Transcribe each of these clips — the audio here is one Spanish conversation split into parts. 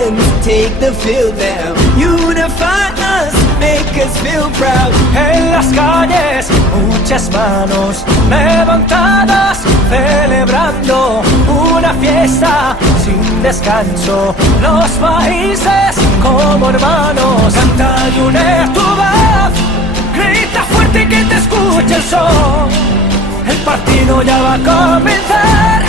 nations take the field now. Unify us, make us feel proud. En las calles, muchas manos levantadas, celebrando una fiesta sin descanso. Los países como hermanos, canta y une tu voz, grita fuerte que te escuche el sol. El partido ya va a comenzar,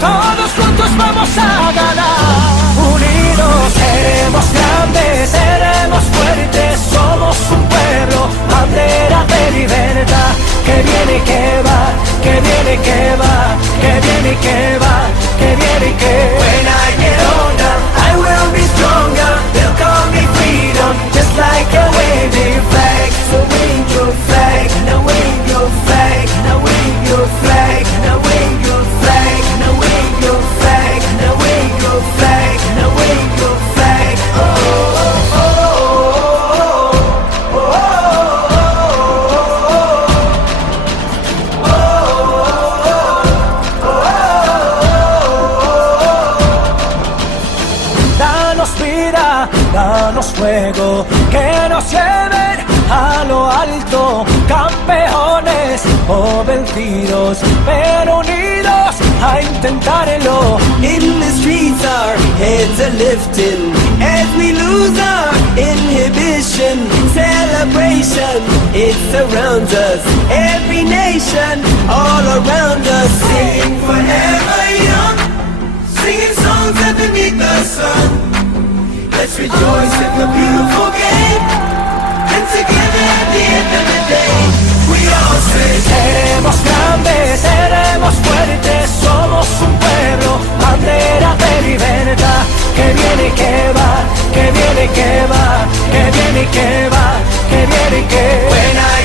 todos juntos vamos a ganar. Unidos seremos grandes, seremos fuertes, somos un pueblo, bandera de libertad. Que viene y que va, que viene y que va, que viene y que va, que viene y que va. When I get older, I will be stronger. They'll call me freedom, just like a waving flag. So wave your flag, now wave your flag, now wave your flag, now wave your flag, now wave your flag, now wave your flag, now wave your flag. Oh, oh, oh, oh, oh. Danos vida, danos fuego, que nos lleven a lo alto, campeones o vencidos, pero unidos a intentarlo. In the streets our heads are lifting as we lose our inhibition. Celebration, it surrounds us, every nation all around us. Sing forever young, singing songs underneath the sun. Let's rejoice in the beautiful game, and together at the end of the day we all say seremos grandes, seremos fuertes, somos un pueblo, bandera de libertad. Que viene y que va, que viene y que va, que viene y que va, que viene y que va.